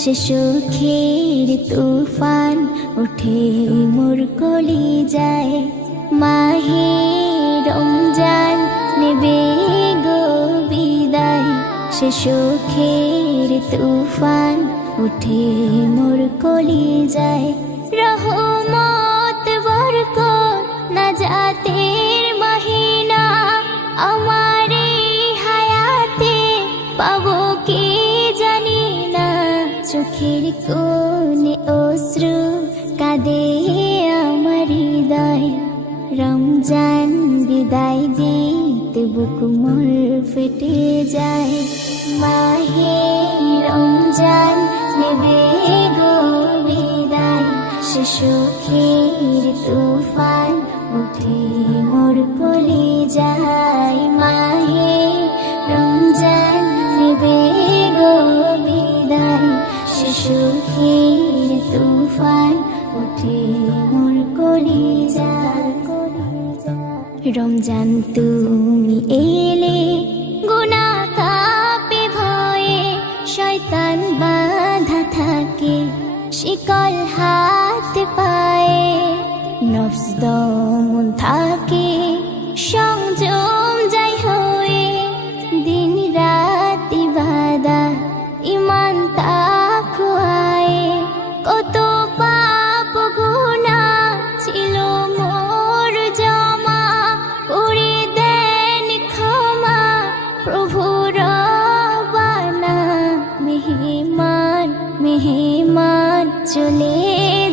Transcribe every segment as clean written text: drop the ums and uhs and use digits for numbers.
সে সুখের তুফান উঠে মোর কলিজায়। মাহে রমজান নেবে গো বিদায়, সে সুখের তুফান উঠে মোর কলিজায়। রহমত বরকত নাজাতের মহিনা আমার এই হায়াতে পাবো কি জানি না। চোখের কোণে অশ্রু কাঁদে আমার হৃদয়, রমজান বিদায় দিতে বুক মোর ফেটে যায়। মাহে রমজান নেবে গো বিদায়, সে সুখের তুফান উঠে মোর কলিজায়। মাহে রমজান নেবে গো বিদায়, সে সুখের তুফান উঠে মোর কলিজায়। রমজান তুমি এলে গুনাহ কাঁপে ভয়ে, শয়তান বাধা থাকে শিকল হাতে পায়ে। নফস দমন থাকে সংযম যাই হয়ে, দিন রাত ইবাদত ঈমান তাকওয়ায়ে। কত পাপ গুনাহ ছিল মোর জমা, করে দেন ক্ষমা প্রভু রব্বানা। মেহমান মেহমান চলে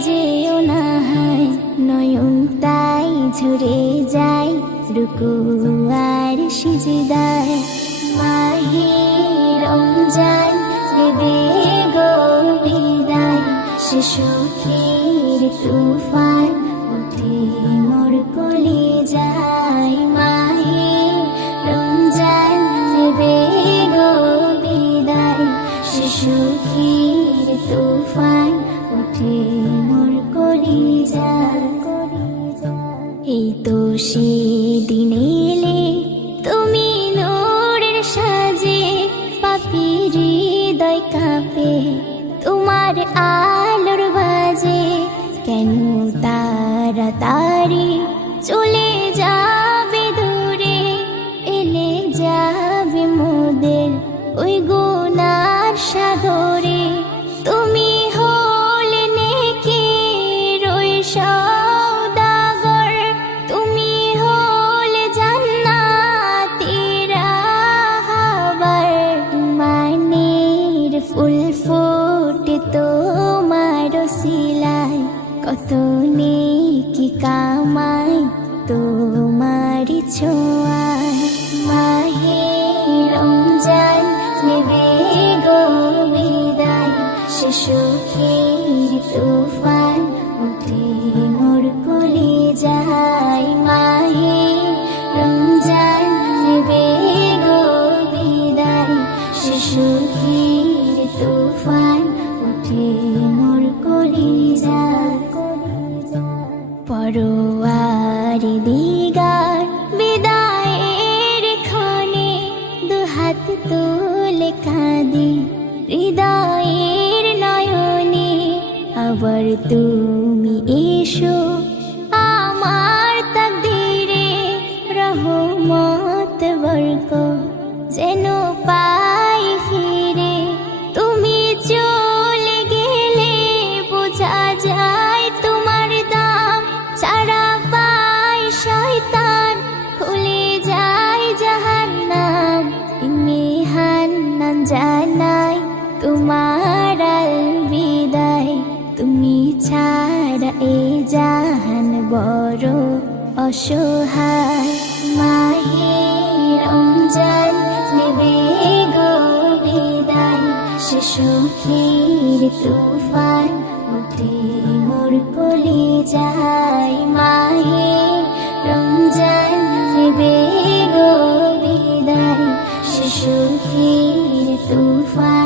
যেও না হায়, নয়ন তাই ঝরে যায় রুকু আর সিজদায়। মাহে রমজান নেবে গো বিদায়, সে সুখের তুফান উঠে মোর কলিজায়। মাহে রমজান নেবে গো বিদায়, সে সুখের তুফান উঠে মোর কলিজায়। এই তো সেদিন এলে তুমি নূরের সাজে, পাপীর হৃদয় কাঁপে তোমার আলোর বাজে। কেন তাড়াতাড়ি চলে যাবে দূরে, এলে যাবে মোদের ওই গুনার সাগরে। তুমি হলে নেকির ওই সওদাগর, তুমি হলে জান্নাতের রাহবার। মানের ফুল ফোটে তোমার ওসিলায়, কত নেকি কামাই তোমার ছোঁয়ায়। মাহে রমজান নেবে গো বিদায়, সে সুখের তুফান উঠে মোর কলিজায়। মাহে রমজান নেবে গো বিদায়, সে সুখের তুফান উঠে মোর কলিজায়। পরোয়ারি দিগার বিদায়ের ক্ষণে দুহাত তুলে কাঁদি হৃদয়ের নয়নে। আবার তুমি এসো আমার তাকদীরে, রহমত বরকত যেন পাই ফিরে। তুমি চলে গেলে বোঝা যায় তোমার দাম, ছাড়া পায় শয়তান খুলে যায় জাহান্নাম। মেহান্নান জানাই তোমার আল বিদায়, তুমি ছাড়া এ জাহান বড় অসহায়। মাহে রমজান নেবে গো বিদায়, সে সুখের তুফান উঠে মোর কলিজায়। মাহে রমজান নেবে গো বিদায়, সে সুখের তুফান